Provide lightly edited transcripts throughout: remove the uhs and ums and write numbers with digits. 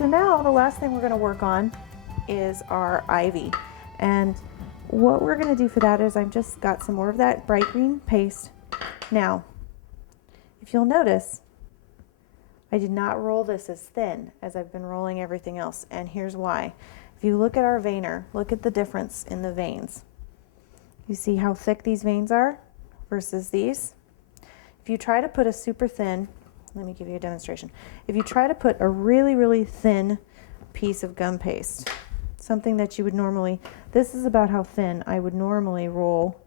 So now the last thing we're going to work on is our ivy. And what we're going to do for that is I've just got some more of that bright green paste. Now, if you'll notice, I did not roll this as thin as I've been rolling everything else, and here's why. If you look at our veiner, look at the difference in the veins. You see how thick these veins are versus these? If you try to put a super thin, let me give you a demonstration. If you try to put a really, really thin piece of gum paste, something that you would normally, this is about how thin I would normally roll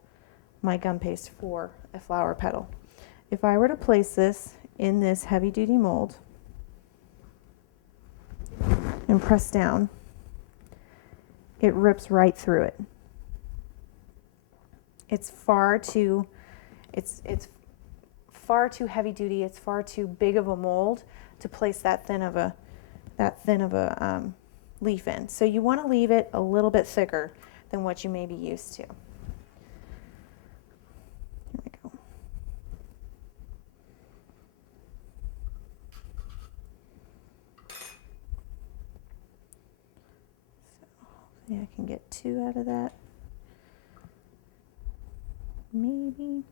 my gum paste for a flower petal. If I were to place this in this heavy duty mold and press down, it rips right through it. It's far too heavy duty. It's far too big of a mold to place that thin of a leaf in. So you want to leave it a little bit thicker than what you may be used to. Here we go. So hopefully I can get 2 out of that. Maybe.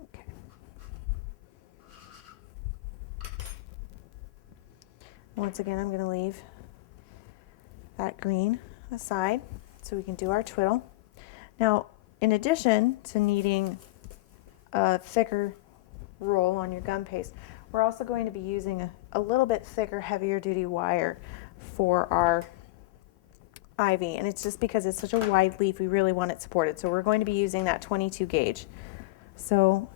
Okay. Once again, I'm going to leave that green aside so we can do our twiddle. Now, in addition to needing a thicker roll on your gum paste, we're also going to be using a little bit thicker, heavier duty wire for our ivy, and it's just because it's such a wide leaf, we really want it supported. So we're going to be using that 22 gauge. So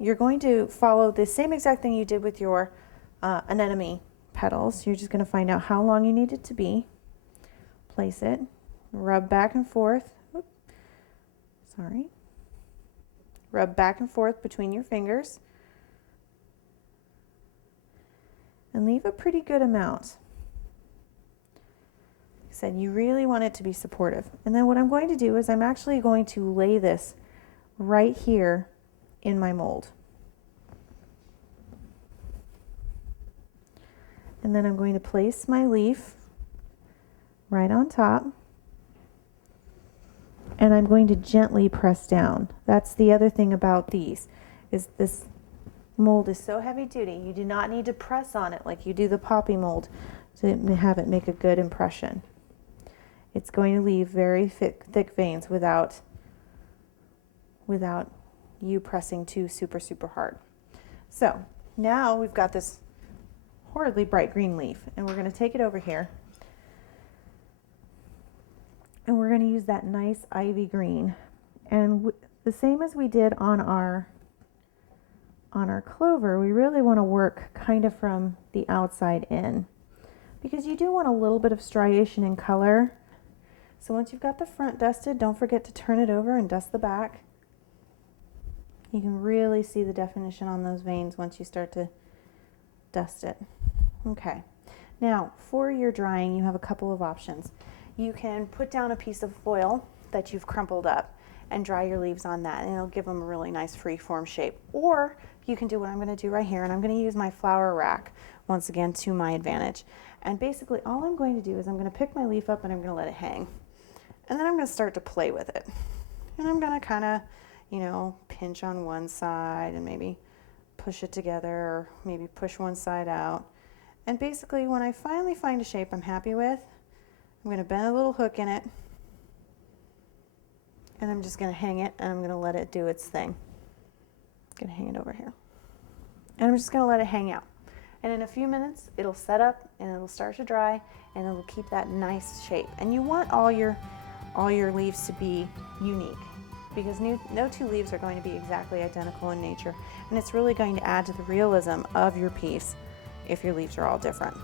you're going to follow the same exact thing you did with your anemone petals. You're just going to find out how long you need it to be, place it, rub back and forth. Oops, sorry. Rub back and forth between your fingers and leave a pretty good amount. Said you really want it to be supportive. And then what I'm going to do is I'm actually going to lay this right here in my mold. And then I'm going to place my leaf right on top, and I'm going to gently press down. That's the other thing about these, is this mold is so heavy duty, you do not need to press on it like you do the poppy mold to have it make a good impression. It's going to leave very thick veins without you pressing too super hard. So now we've got this horridly bright green leaf, and we're going to take it over here, and we're going to use that nice ivy green, and the same as we did on our clover, we really want to work kind of from the outside in, because you do want a little bit of striation in color. So once you've got the front dusted, don't forget to turn it over and dust the back. You can really see the definition on those veins once you start to dust it. Okay, now for your drying, you have a couple of options. You can put down a piece of foil that you've crumpled up and dry your leaves on that, and it'll give them a really nice free form shape. Or you can do what I'm going to do right here, and I'm going to use my flower rack once again to my advantage. And basically all I'm going to do is I'm going to pick my leaf up and I'm going to let it hang. And then I'm going to start to play with it. And I'm going to kind of, pinch on one side and maybe push it together, or maybe push one side out. And basically when I finally find a shape I'm happy with, I'm going to bend a little hook in it, and I'm just going to hang it, and I'm going to let it do its thing. I'm going to hang it over here. And I'm just going to let it hang out. And in a few minutes it'll set up and it'll start to dry, and it'll keep that nice shape. And you want all your leaves to be unique, because no two leaves are going to be exactly identical in nature, and it's really going to add to the realism of your piece if your leaves are all different.